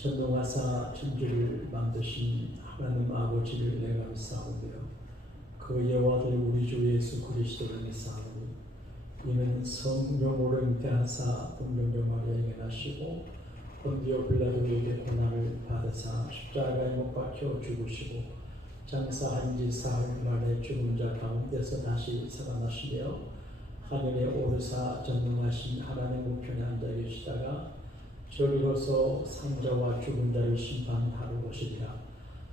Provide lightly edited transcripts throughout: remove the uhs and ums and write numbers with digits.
전능하사 천지를 만드신 하나님 아버지를 내가 믿사오며 그 여호와들 우리 주 예수 그리스도를 믿사오니 이는 성령으로 잉태하사 동정녀 마리아에게 나시고 본디오 빌라도에게 고난을 받으사 십자가에 못 박혀 죽으시고 장사한 지 사흘 만에 죽은 자 가운데서 다시 살아나시며 하늘에 오르사 전능하신 하나님 우편에 앉아 계시다가 저리로서 산자와 죽은 자를 심판하러 오시리라.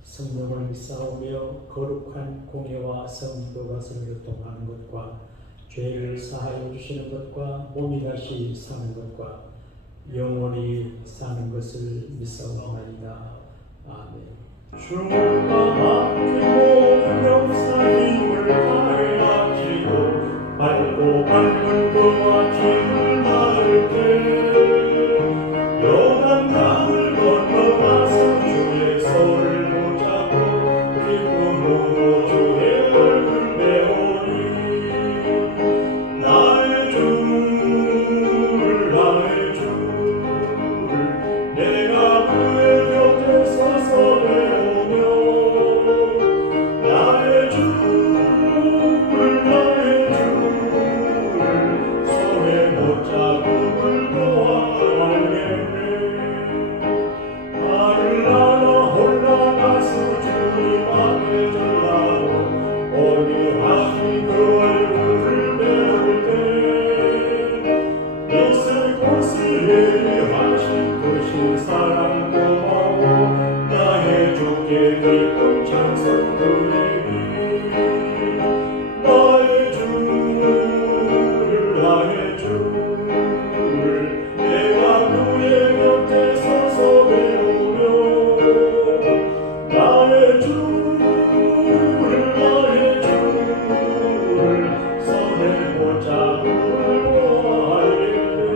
성령을 믿사오며 거룩한 공예와 성도가서 교통하는 것과 죄를 사하여 주시는 것과 몸이 다시 사는 것과 영원히 사는 것을 믿사오나이다. 아멘. 주가 막히고 역사님을 가해하시고 밟고 밟은 그와 짐을 나을 때 요단강을 건너가서 주의 손을 붙잡고 기쁨으로 주의 얼굴 배우니 나의 주를 내가 그의 곁에 서서 배우며 나의 주를 손에 못 잡음을 보아야겠네. 나를 나눠 올라가서 주님 앞에 전하고 온유하신 그 얼굴을 배울 때 있을 곳을 예비하신 그 신사랑 고마워 나의 주께 기쁨 찬송 드리니 나의 주를 내가 그의 곁에 서서 배우며 나의 주를 손에 못 잡음을 보아야겠네.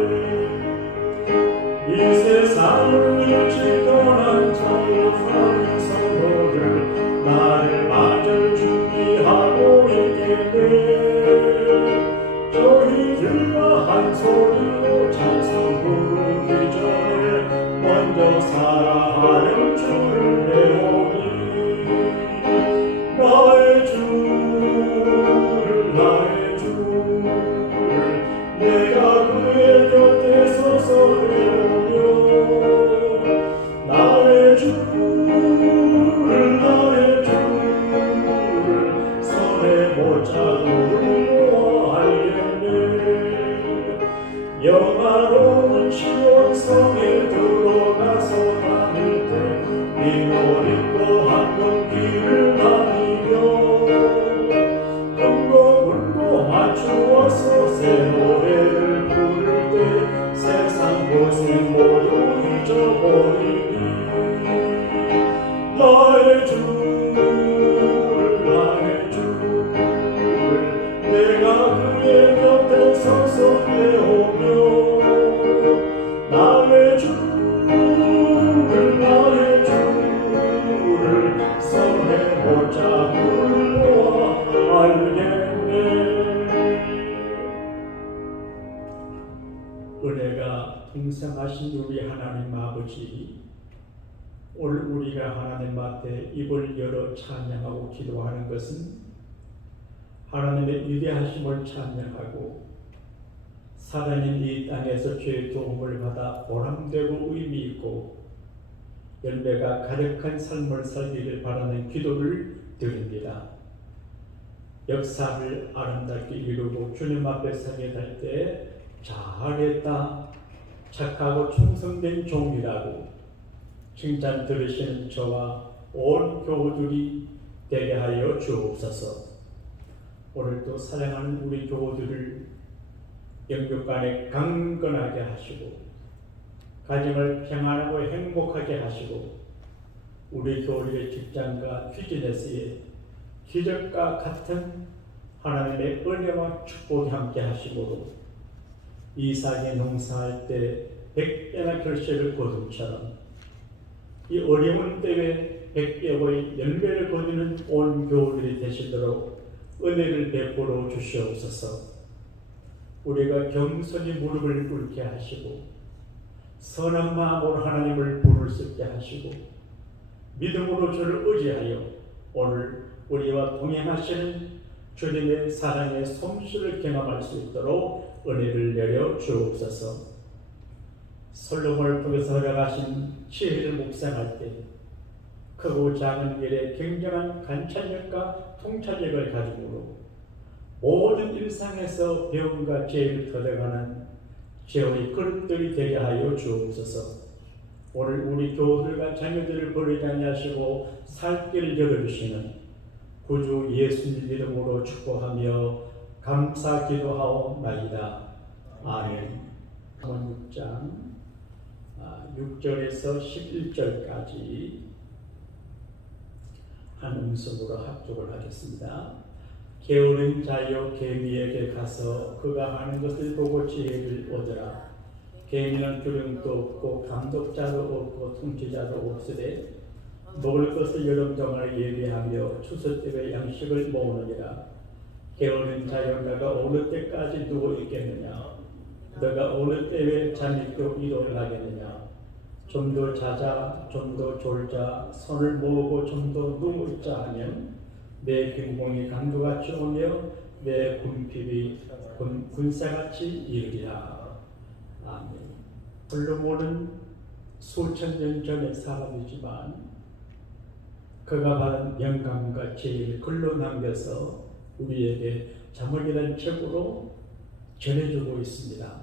이 세상을 일찍 떠난 천국의 성도들 나를 맞을 준비하고 있겠네. 저희들과 한 소리로 찬송 부르기 전에 먼저 사랑하는 주를 배우니 나의 주를 내가 그의 곁에 서서 배우며 나의 주를 손에 못 잡음을 보아야겠네. 영화로운 시온성에 들어가서 다닐 때 비옷 입고 한번 길을 다니며 꿈고 불고 맞추어서 새 노래를 부를 때 세상 고생 모두 잊어버리니 나의 주를 내가 그의 곁에 서서 배우며 나의 주를 손에 못 잡음을 알겠네. 은혜가 풍성하신 우리 하나님 아버지, 오늘 우리가 하나님 앞에 입을 열어 찬양하고 기도하는 것은 하나님의 위대하심을 찬양하고 살아있는 이 땅에서 죄의 도움을 받아 보람되고 의미 있고 열매가 가득한 삶을 살기를 바라는 기도를 드립니다. 역사를 아름답게 이루고 주님 앞에 서게 될 때 잘했다, 착하고 충성된 종이라고 칭찬 들으시는 저와 온 교우들이 되게 하여 주옵소서. 오늘도 사랑하는 우리 교우들을 영육간에 강건하게 하시고 가정을 평안하고 행복하게 하시고 우리 교우들의 직장과 비즈니스에 기적과 같은 하나님의 은혜와 축복이 함께 하시고도 이삭이 농사할 때 100배나 결실을 거둠처럼 이 어려운 때에 100배의 열매를 거두는 온 교우들이 되시도록 은혜를 베풀어 주시옵소서. 우리가 겸손히 무릎을 꿇게 하시고 선한 마음으로 하나님을 부를 수 있게 하시고 믿음으로 주를 의지하여 오늘 우리와 동행하시는 주님의 사랑의 솜씨를 경험할 수 있도록 은혜를 내려 주옵소서. 솔로몬을 통해서 허락하신 지혜를 묵상할 때 크고 작은 일에 굉장한 관찰력과 통찰력을 가지고 모든 일상에서 배움과 지혜를 더해가는 지혜의 그릇들이 되게 하여 주옵소서. 오늘 우리 교우들과 자녀들을 버리지 아니하시고 살 길을 열어주시는 구주 예수님 이름으로 축복하며 감사 기도하옵나이다. 아멘. 6장 6절에서 11절까지 한 음성으로 합독을 하겠습니다. 게으른 자여 개미에게 가서 그가 하는 것을 보고 지혜를 얻으라. 개미는 교령도 없고 감독자도 없고 통치자도 없으되 먹을 것을 여름 동안에 예비하며 추수 때에 양식을 모으느니라. 게으른 자여 내가 어느 때까지 누워 있겠느냐? 너가 어느 때에 잠이 또 일어나겠느냐? 좀 더 자자, 좀 더 졸자, 손을 모으고 좀 더 누워있자 하면 내 빈공이 강도같이 오며 내 군핍이 군사같이 이르리라. 아멘. 솔로몬은 수천 년 전의 사람이지만 그가 받은 영감과 지혜를 글로 남겨서 우리에게 자문이라는 책으로 전해주고 있습니다.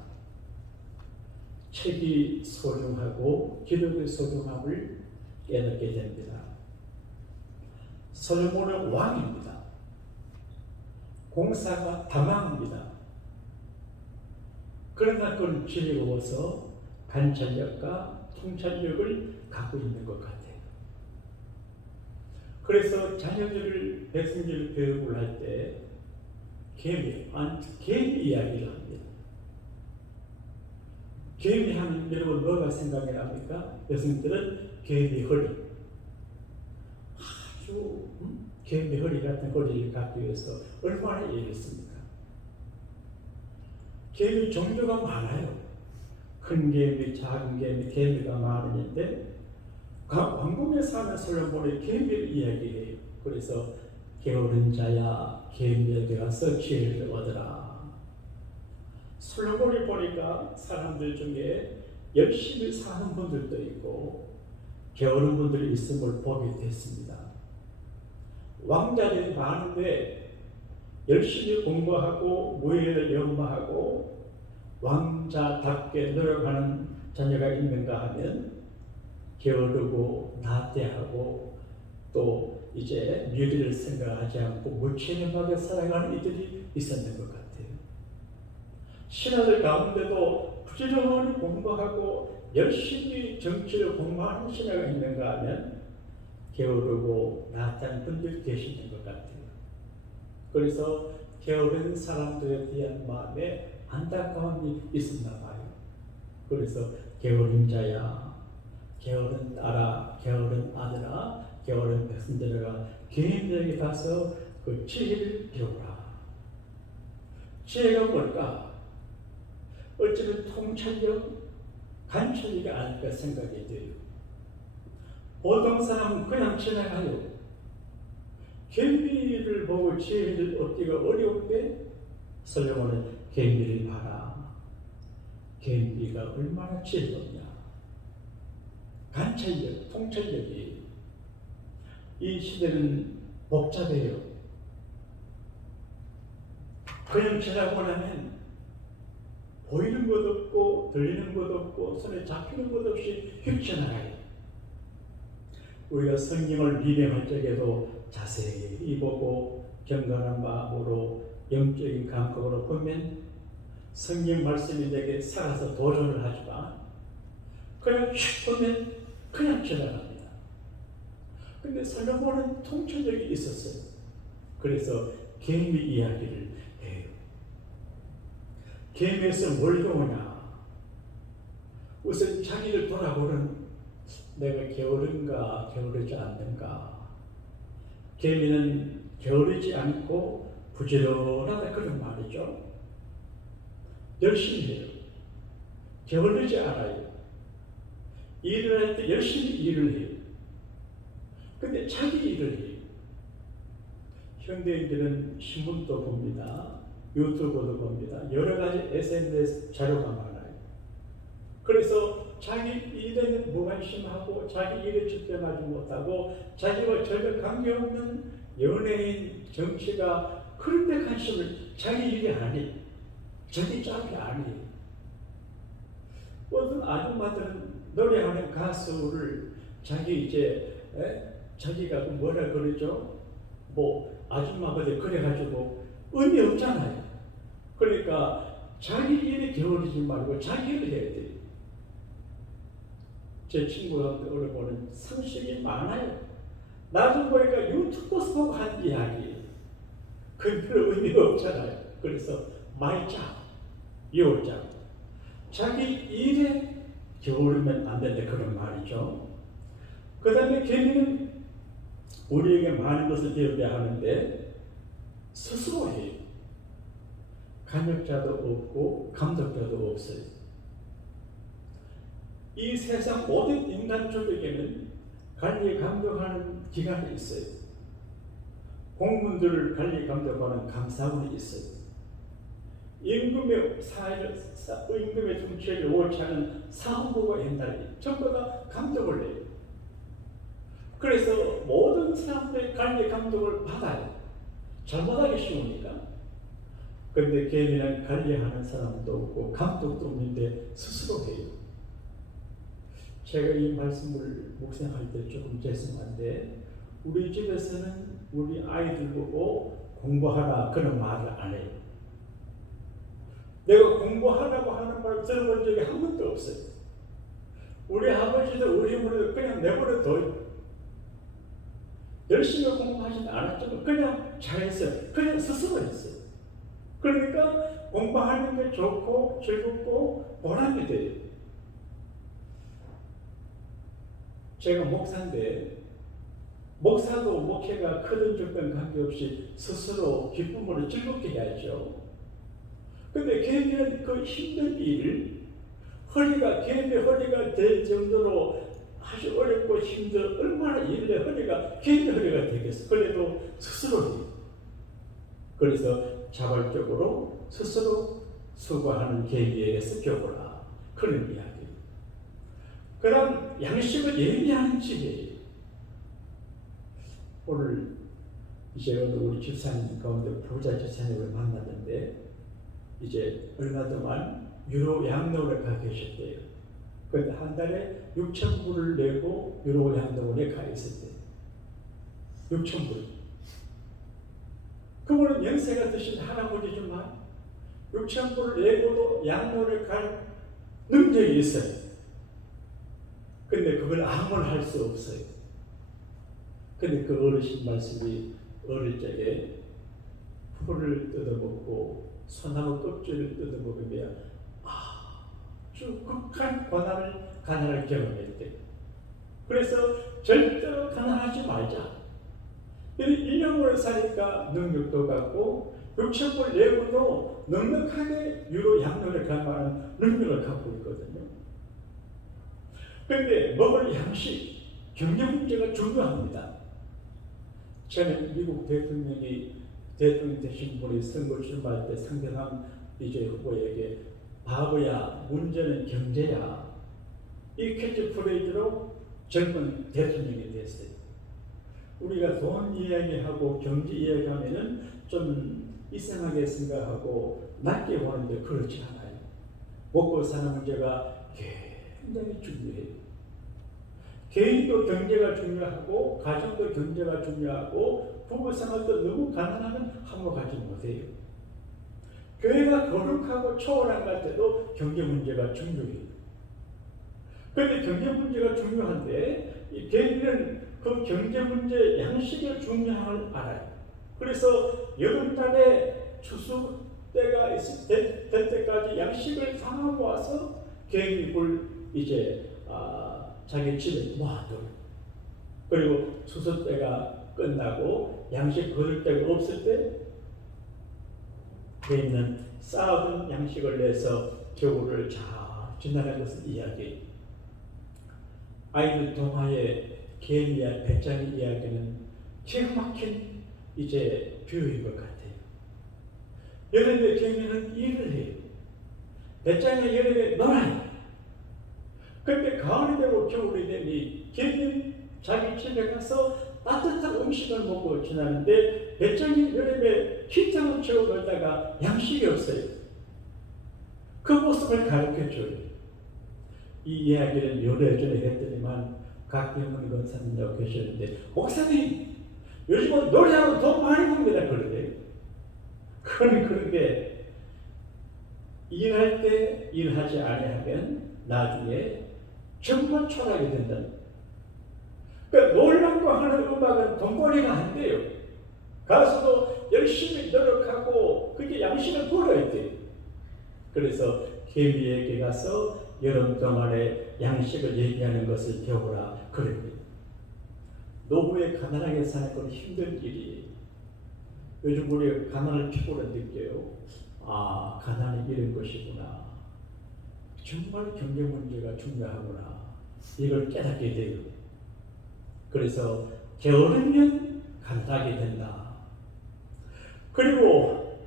책이 소중하고 기록의 소중함을 깨닫게 됩니다. 솔로몬은 왕입니다. 공사가 다망합니다. 그러나 그는 지혜로워서 관찰력과 통찰력을 갖고 있는 것 같아요. 그래서 자녀들을 백성들을 교육을 할 때 개미 이야기를 합니다. 개미 하면 여러분 뭐가 생각이 납니까? 여성들은 개미 허리, 아주 개미 허리 같은 허리를 갖기 위해서 얼마나 애렸습니까? 개미 종류가 많아요. 큰 개미, 작은 개미, 개미가 많은데 왕궁에 사는 솔로몬의 개미를 이야기해요. 그래서 게으른 자야 개미에게 가서 지혜를 얻으라. 솔로몬을 보니까 사람들 중에 열심히 사는 분들도 있고 게으른 분들이 있음을 보게 됐습니다. 왕자들이 많은데 열심히 공부하고 무예를 연마하고 왕자답게 노력하는 자녀가 있는가 하면 게으르고 나태하고 또 이제 미래를 생각하지 않고 무책임하게 살아가는 이들이 있었는 것 같아요. 신하들 가운데도 부지런히 공부하고 열심히 정치를 공부하는 신하가 있는가 하면 게으르고 나태한 분들이 계시는 것 같아요. 그래서 게으른 사람들에 대한 마음에 안타까움이 있었나 봐요. 그래서 게으른 자야, 게으른 딸아, 게으른 아들아, 게으른 백성들아, 개인에게 가서 그 지혜를 배우라. 지혜가 뭘까? 어쩌면 통찰력, 관찰력이 아닐까 생각이 돼요. 보통 사람은 그냥 지나가요. 개미를 보고 지혜를 얻기가 어려운데 솔로몬은 개미를 봐라. 개미가 얼마나 지혜롭냐. 관찰력, 통찰력이 이 시대는 복잡해요. 그냥 지나고 나면 보이는 것 없고 들리는 것 없고 손에 잡히는 것 없이 휙지나가요. 우리가 성경을 비교할 적에도 자세히 보고 경건한 마음으로 영적인 감각으로 보면 성경 말씀이 내게 살아서 도전을 하지만 그냥 휙 보면 그냥 지나갑니다. 근데 솔로몬은 통찰력이 있었어요. 그래서 개미 이야기를 해요. 개미에서 뭘 배우냐? 우선 자기를 돌아보는, 내가 게으른가 게으르지 않는가. 개미는 게으르지 않고 부지런하다 그런 말이죠. 열심히 해요. 게으르지 않아요. 일을 할 때 열심히 일을 해요. 근데 자기 일을 해요. 현대인들은 신문도 봅니다. 유튜브도 봅니다. 여러 가지 SNS 자료가 많아요. 그래서 자기 일에 무관심하고 자기 일에 집중하지 못하고 자기와 전혀 관계없는 연예인, 정치가 그런 데 관심을 자기 일이 아니에요. 자기 짝이 아니에요. 어떤 아줌마들은 노래하는 가수를 자기 자기가 뭐라 그러죠? 뭐 아줌마거든 그래가지고 의미 없잖아요. 그러니까 자기 일에 게으르지 말고 자기 일을 해야 돼요. 제 친구가 어려보는 상식이 많아요. 나중 보니까 유튜브에서 보고 한 이야기. 그 별로 의미가 없잖아요. 그래서 my job, your job. 자기 일에 게으르면 안 된다 그런 말이죠. 그 다음에 개미는 우리에게 많은 것을 배우게 하는데 스스로 해요. 간역자도 없고 감독자도 없어요. 이 세상 모든 인간 쪽에게는 관리 감독하는 기관이 있어요. 공무원들을 관리 감독하는 감사원이 있어요. 임금의 정치를 옳지 않은 사헌부가 옛날에 전부 다 감독을 해요. 그래서 모든 사람들의 관리 감독을 받아요. 잘못하기 쉬우니까. 그런데 개미는 관리하는 사람도 없고 감독도 없는데 스스로 해요. 제가 이 말씀을 묵상할 때 조금 죄송한데 우리 집에서는 우리 아이들 보고 공부하라 그런 말을 안 해요. 내가 공부하라고 하는 말 들어본 적이 한 번도 없어요. 우리 아버지도 우리 어머니도 그냥 내버려둬요. 열심히 공부하지는 않았지만 그냥 잘했어요. 그냥 스스로 했어요. 그러니까 공부하는 게 좋고 즐겁고 보람이 돼요. 제가 목사인데 목사도 목회가 크든 적든 관계없이 스스로 기쁨으로 즐겁게 해야죠. 근데 개미는 그 힘든 일을 개미 허리가 될 정도로 아주 어렵고 힘들어 얼마나 일을 허리가 개미 허리가 되겠어. 그래도 스스로 해요. 그래서 자발적으로 스스로 수고하는 개미에게서 배우라 그런 이야기예요. 그 다음 양식을 예비하는 집이에요. 오늘 이제 우리 집사님 가운데 부자 집사님을 만났는데 이제 얼마 동안 유로 양로원에 가 계셨대요. 그런데 한 달에 6,000불을 내고 유로 양로원에 가 있었대요. 6,000불. 그분은 연세가 드신 할아버지지만 6,000불을 내고도 양로원에 갈 능력이 있어요. 근데 그걸 아무나 할 수 없어요. 근데 그 어르신 말씀이 어릴 적에 풀을 뜯어먹고 소나무 껍질을 뜯어먹으며 아주 극한 가난을 경험했대. 그래서 절대로 가난하지 말자. 1년을 사니까 능력도 갖고 6,000불 내고도 넉넉하게 유로 양로를 갈 만한 능력을 갖고 있거든요. 그런데 먹을 양식, 경제 문제가 중요합니다. 저는 미국 대통령 되신 분이 선거 출마할 때 상대방 이제 후보에게 바보야, 문제는 경제야. 이 캐치프레이즈로 젊은 대통령이 됐어요. 우리가 돈 이야기하고 경제 이야기하면은 좀 이상하게 생각하고 낮게 보는데 그렇지 않아요. 먹고 사는 문제가 굉장히 중요해요. 개인도 경제가 중요하고 가정도 경제가 중요하고 부부생활도 너무 가난하면 화목하지 못해요. 교회가 거룩하고 초월한 것 같아도 경제 문제가 중요해요. 그런데 경제 문제가 중요한데 이 개인은 그 경제 문제 양식의 중요함을 알아요. 그래서 여름달에 추수 때가 될 때까지 양식을 사하고 와서 개인을 이제 자기 집에 모아둬요. 그리고 추수 때가 끝나고 양식 거둘 때가 없을 때 개인은 쌓아둔 양식을 내서 겨울을 잘 지나가는 것을 이야기해요. 아이들 동화의 개미와 배짱이 이야기는 기가 막힌 이제 비유인 것 같아요. 여름에 개미는 일을 해요. 배짱이 여름에 놀아요. 그런데 가을이 되고 겨울이 되니 개미는 자기 집에 가서 따뜻한 음식을 먹고 지나는데 배짱이 여름에 kit장을 채워 놀다가 양식이 없어요. 그 모습을 가르쳐줘요. 이 이야기를 여러 전에 했더니만 각경은 권사님이라고 계셨는데 목사님 요즘은 노래하고 돈 많이 봅니다 그러대요. 그런데 일할 때 일하지 아니하면 나중에 정말 초라하게 된다. 그러니까 놀라고 하는 음악은 돈벌이가 안 돼요. 가수도 열심히 노력하고 그게 양식을 벌어야 돼요. 그래서 개미에게 가서 여름 동안에 양식을 얘기하는 것을 배우라 그럽니다. 노후에 가난하게 사는 건 힘든 일이에요. 요즘 우리가 가난을 피부로 느껴요. 아, 가난이 이런 것이구나. 정말 경제 문제가 중요하구나. 이걸 깨닫게 돼요. 그래서 게으르면 가난하게 된다. 그리고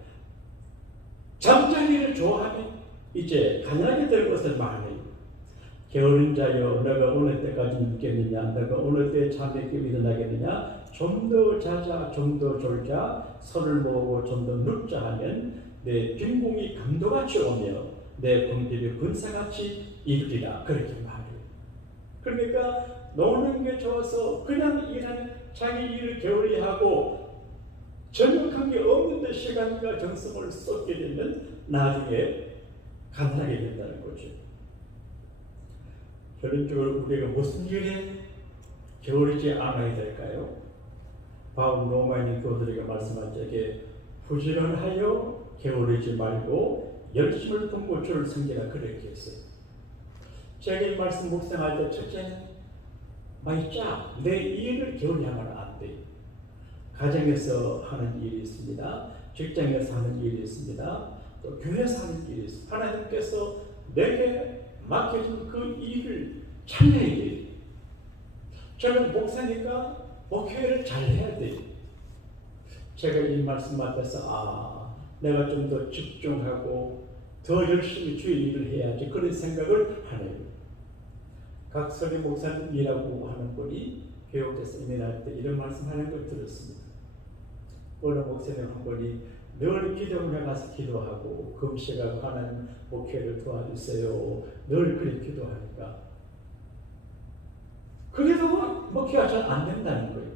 잠자리를 좋아하면 이제 가난하게 될 것을 말해요. 게으른 자여 너가 어느 때까지 눕겠느냐, 너가 어느 때 잠에 깨어 일어나겠느냐. 좀 더 자자, 좀 더 졸자, 손을 모으고 좀 더 눕자 하면 내 빈궁이 강도같이 오며 내 번개비 군사같이 이르리라. 그렇게 말해요. 그러니까 노는 게 좋아서 그냥 일하는 자기 일을 게을리 하고 전역한 게 없는데 시간과 정성을 쏟게 되면 나중에 가난하게 된다는 거죠. 결론적으로 우리가 무슨 일에 게으르지 않아야 될까요? 바울 로마인 교도들에게 말씀한 적에 부지런하여 게으르지 말고 열심을 품고 주를 섬기라 그렇게 했어요. 제가 이 말씀 묵상할 때 첫째는 내 일을 게을리 하면 안 돼요. 가정에서 하는 일이 있습니다. 직장에서 하는 일이 있습니다. 또 교회에서 하는 일이 있습니다. 하나님께서 내게 맡겨준 그 일을 잘해야 돼요. 저는 목사니까 목회를 잘해야 돼요. 제가 이 말씀 앞에서 내가 좀 더 집중하고 더 열심히 주의 일을 해야지 그런 생각을 하네요. 각설의 목사님이라고 하는 분이 교육대 세미나할 때 이런 말씀하는 걸 들었습니다. 어느 목사님 한 분이 늘 기도원에 가서 기도하고 금식하고 하나님 목회를 도와주세요. 늘 그렇게 기도하니까 그래도 목회가 잘 안 된다는 거예요.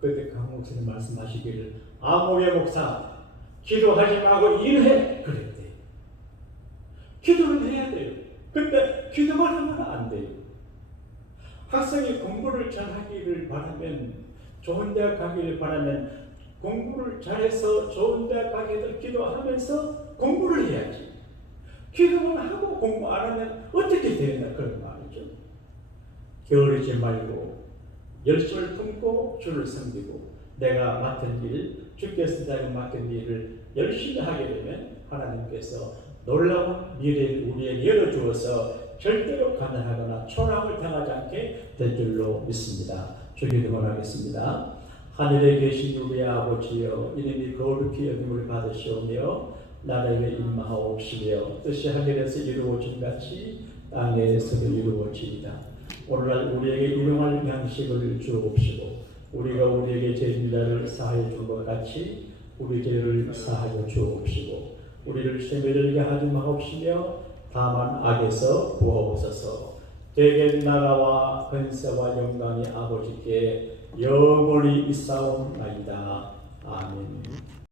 그때 강 목사님 말씀하시기를 아모의 목사 기도하지 말고 일해 그랬대요. 기도를 해야 돼요. 근데 기도만 하면 안 돼요. 학생이 공부를 잘하기를 바라면 좋은 대학 가기를 바라면 공부를 잘해서 좋은 대학 가게 될 기도하면서 공부를 해야지. 기도만 하고 공부 안 하면 어떻게 되나 그런 말이죠. 게으르지 말고 열심을 품고 주를 섬기고 내가 맡은 일, 주께서 내가 맡은 일을 열심히 하게 되면 하나님께서 놀라운 미래를 우리에게 열어주어서 절대로 가난하거나 초라함을 당하지 않게 될 줄로 믿습니다. 주님 기도하겠습니다. 하늘에 계신 우리 아버지여 이름이 거룩히 여김을 받으시오며 나라에 임하옵시며 뜻이 하늘에서 이루어진 같이 땅에서도 이루어지이다. 오늘날 우리에게 일용할 양식을 주옵시고 우리가 우리에게 죄인자를 사하여 준 것 같이 우리 죄를 사하여 주옵시고 우리를 시험에 들게 하지 마옵시며 다만 악에서 구하옵소서. 되게 나라와 권세와 영광이 아버지께 영원히 있사옵나이다. 아멘.